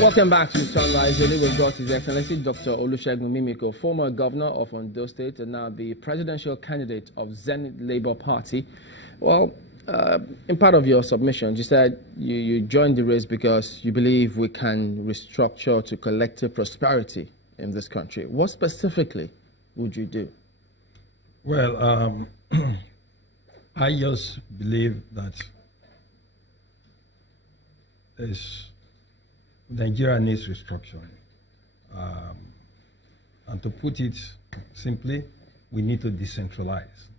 Welcome back to Sunrise. Today we've got His Excellency Dr. Olusegun Mimiko, former governor of Ondo State and now the presidential candidate of Zenith Labour Party. Well, in part of your submission, you said you joined the race because you believe we can restructure to collective prosperity in this country. What specifically would you do? Well, I just believe that Nigeria needs restructuring. And to put it simply, we need to decentralize.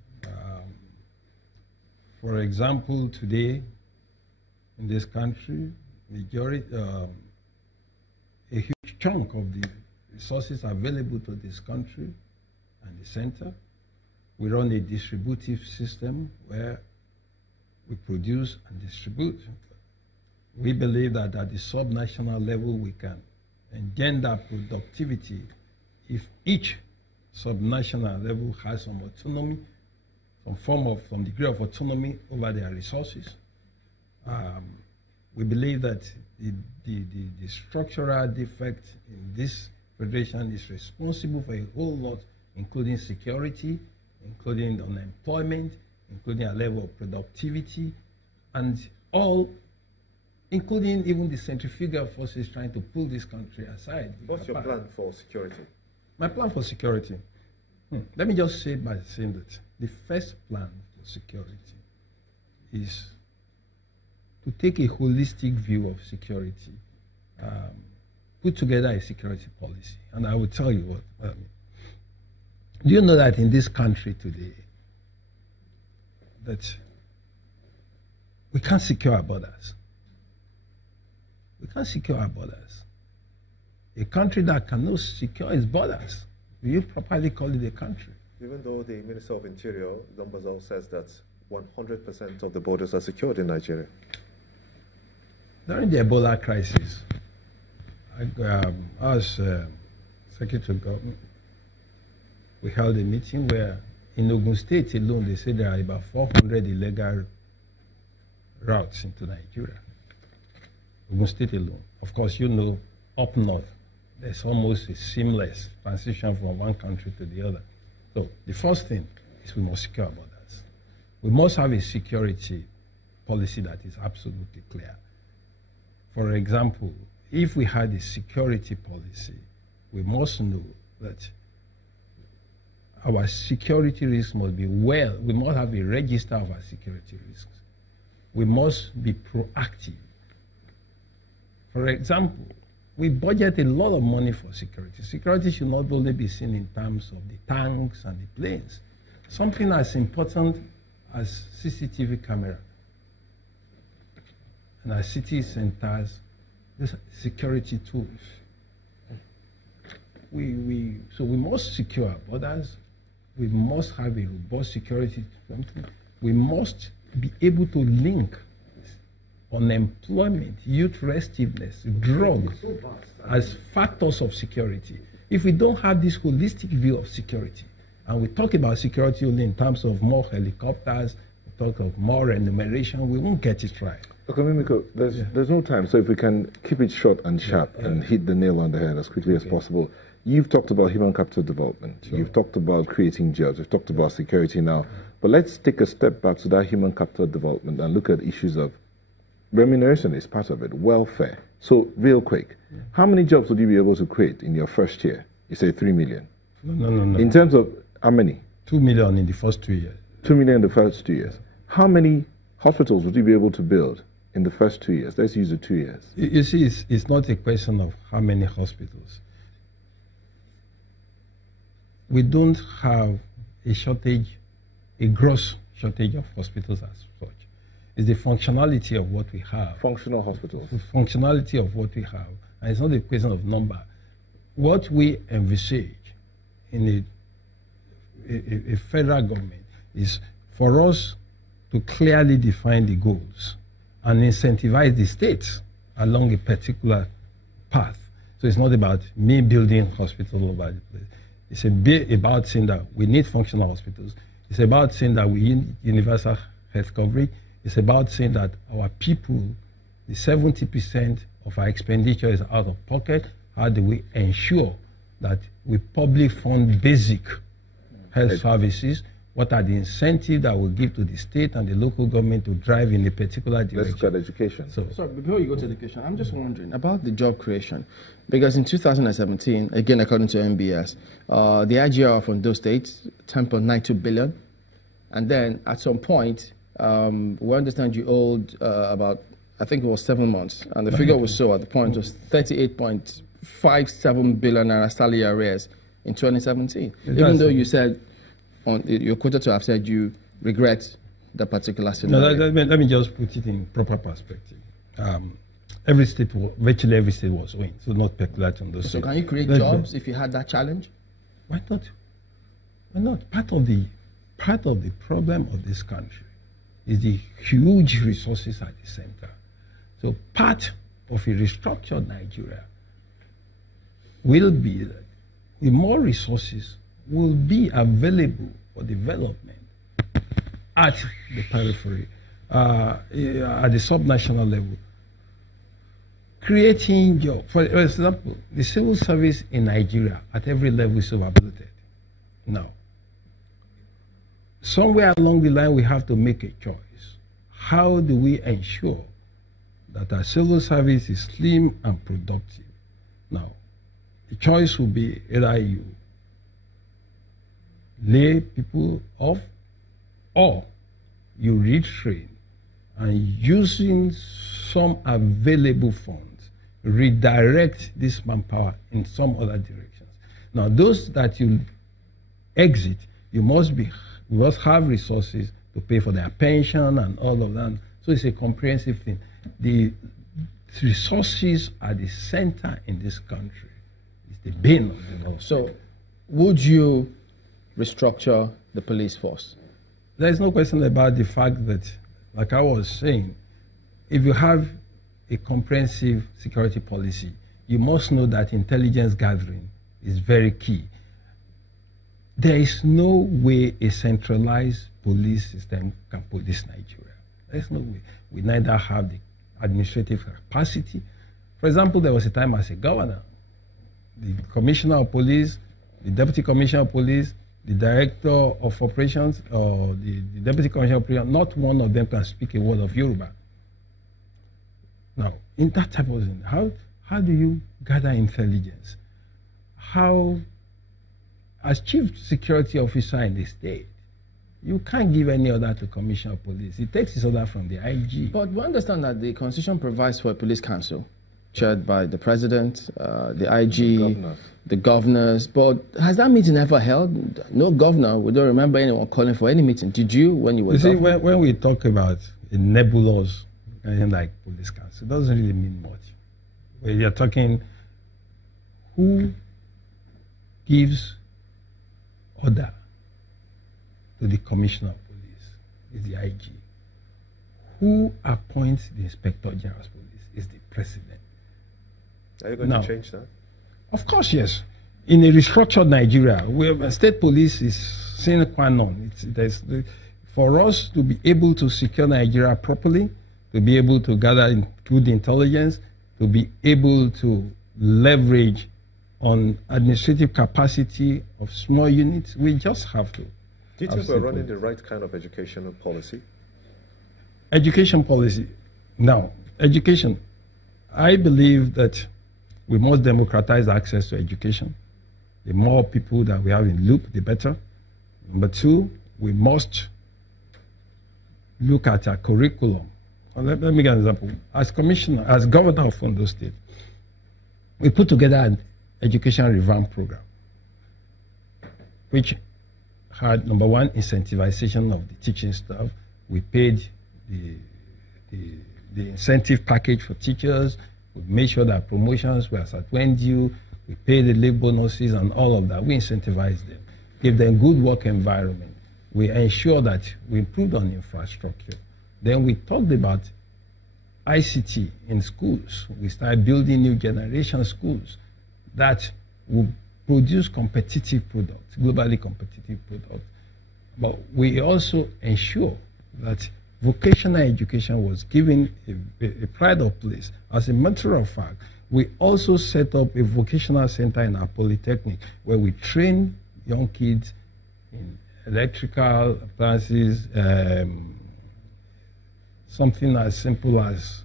For example, today in this country, a huge chunk of the resources available to this country and the center, we run a distributive system where we produce and distribute. We believe that at the subnational level we can engender productivity if each subnational level has some autonomy, some degree of autonomy over their resources. We believe that the structural defect in this federation is responsible for a whole lot, including security, including unemployment, including a level of productivity, and all, including even the centrifugal forces trying to pull this country aside. What's your plan for security? My plan for security? Let me just say by saying that the first plan for security is to take a holistic view of security, put together a security policy. And I will tell you what I mean. Do you know that in this country today, that we can't secure our borders? We can't secure our borders. A country that cannot secure its borders, will you properly call it a country? Even though the Minister of Interior, Lombazal, says that 100% of the borders are secured in Nigeria. During the Ebola crisis, as Secretary of Government, we held a meeting where in Ogun State alone, they said there are about 400 illegal routes into Nigeria. Ogun State alone. Of course, you know, up north, there's almost a seamless transition from one country to the other. So the first thing is we must secure our borders. We must have a security policy that is absolutely clear. For example, if we had a security policy, we must know that our security risks must be we must have a register of our security risks. We must be proactive. For example, we budget a lot of money for security. Security should not only be seen in terms of the tanks and the planes. Something as important as CCTV camera and our city centers, security tools. So we must secure our borders. We must have a robust security. We must be able to link unemployment, youth restiveness, drugs as factors of security. If we don't have this holistic view of security, and we talk about security only in terms of more helicopters, we talk of more remuneration, we won't get it right. Okay, Mimiko, there's no time, so if we can keep it short and sharp and hit the nail on the head as quickly as possible. You've talked about human capital development. Sure. You've talked about creating jobs. We've talked about security now. But let's take a step back to that human capital development and look at issues of remuneration is part of it, welfare. So real quick, how many jobs would you be able to create in your first year? You say 3 million. No. In terms of how many? 2 million in the first 2 years. 2 million in the first 2 years. How many hospitals would you be able to build in the first 2 years? Let's use the 2 years. You see, it's not a question of how many hospitals. We don't have a shortage, a gross shortage of hospitals as such. It's the functionality of what we have. Functional hospitals. The functionality of what we have. And it's not a question of number. What we envisage in a federal government is for us to clearly define the goals and incentivize the states along a particular path. So it's not about me building hospitals all over the place. It's a bit about saying that we need functional hospitals. It's about saying that we need universal health coverage. It's about saying that our people, the 70% of our expenditure is out of pocket? How do we ensure that we publicly fund basic health services? What are the incentives that we give to the state and the local government to drive in a particular direction? Let's look at education. So, before you go to education, I'm just wondering about the job creation. Because in 2017, again, according to MBS, the IGR of Ondo State, 10.92 billion. And then at some point, we understand you owed about, I think it was 7 months. And the figure was so at the point was 38.57 billion naira salary arrears in 2017. Even though you said, you're quoted to have said you regret the particular scenario. No, let me just put it in proper perspective. Every state, virtually every state was owing, so not peculiar to those states. So can you create jobs if you had that challenge? Why not? Why not? Part of the problem of this country is the huge resources at the center. So part of a restructured Nigeria will be that the more resources will be available for development at the periphery, at the subnational level, creating jobs. For example, the civil service in Nigeria at every level is overbloated. Now, somewhere along the line, we have to make a choice. How do we ensure that our civil service is slim and productive? Now, the choice will be either you lay people off or you retrain and using some available funds, redirect this manpower in some other directions. Now, those that you exit, you must have resources to pay for their pension and all of that. So it's a comprehensive thing. The resources are the center in this country. It's the bane of the law. So, would you restructure the police force? There is no question about the fact that, like I was saying, if you have a comprehensive security policy, you must know that intelligence gathering is very key. There is no way a centralized police system can police Nigeria. There is no way. We neither have the administrative capacity. For example, there was a time as a governor, the commissioner of police, the deputy commissioner of police, the director of operations, or the deputy commissioner of operations, not one of them can speak a word of Yoruba. Now, in that type of thing, how do you gather intelligence? How, as chief security officer in the state, you can't give any order to commissioner of police. It takes his order from the IG. But we understand that the Constitution provides for a police council, chaired by the president, the IG, the governors. But has that meeting ever held? No governor, we don't remember anyone calling for any meeting. Did you when you were governor? See, when we talk about a nebulous, like police council, it doesn't really mean much. When you're talking who gives order to the commissioner of police is the IG. Who appoints the inspector general of police is the president. Are you going to change that? Of course, yes. In a restructured Nigeria, where state police is sine qua non, for us to be able to secure Nigeria properly, to be able to gather good intelligence, to be able to leverage on administrative capacity of small units, we just have to. Do you think we're running the right kind of educational policy? Education policy. Now, education. I believe that we must democratize access to education. The more people that we have in loop, the better. Number two, we must look at our curriculum. Let me give an example. As commissioner, as governor of Ondo State, we put together an education revamp program, which had, number one, incentivization of the teaching staff. We paid the incentive package for teachers. We made sure that promotions were at when due. We paid the leave bonuses and all of that. We incentivized them, gave them good work environment. We ensured that we improved on infrastructure. Then we talked about ICT in schools. We started building new generation schools that will produce competitive products, globally competitive products. But we also ensure that vocational education was given a pride of place. As a matter of fact, we also set up a vocational center in our polytechnic where we train young kids in electrical appliances, something as simple as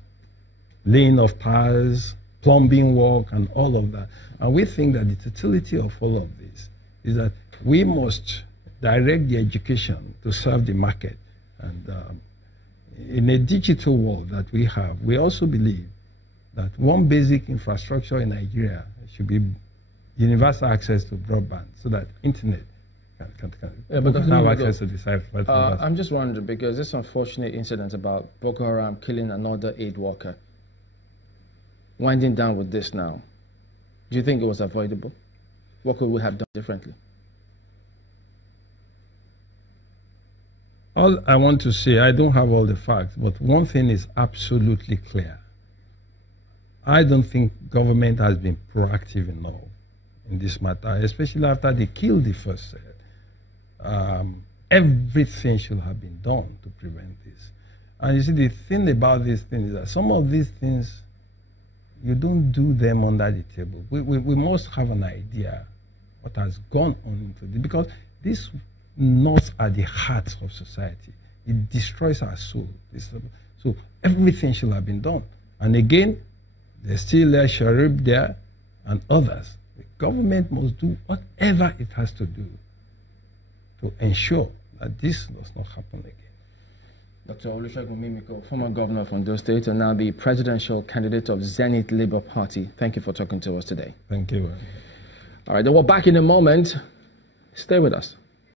laying of tires, plumbing work, and all of that. And we think that the totality of all of this is that we must direct the education to serve the market. And in a digital world that we have, we also believe that one basic infrastructure in Nigeria should be universal access to broadband so that internet can have access to the site. I'm just wondering, because this unfortunate incident about Boko Haram killing another aid worker, winding down with this now, do you think it was avoidable? What could we have done differently? All I want to say, I don't have all the facts, but one thing is absolutely clear. I don't think government has been proactive enough in this matter, especially after they killed the first set. Everything should have been done to prevent this. And you see, the thing about these things is that some of these things, you don't do them under the table. We must have an idea what has gone on into this, because these knots are the heart of society. It destroys our soul. So everything should have been done. And again, there's still Sharif there and others. The government must do whatever it has to do to ensure that this does not happen again. Dr. Olusegun Mimiko, former governor of Ondo State and now the presidential candidate of Zenith Labour Party. Thank you for talking to us today. Thank you. All right, then we're back in a moment. Stay with us.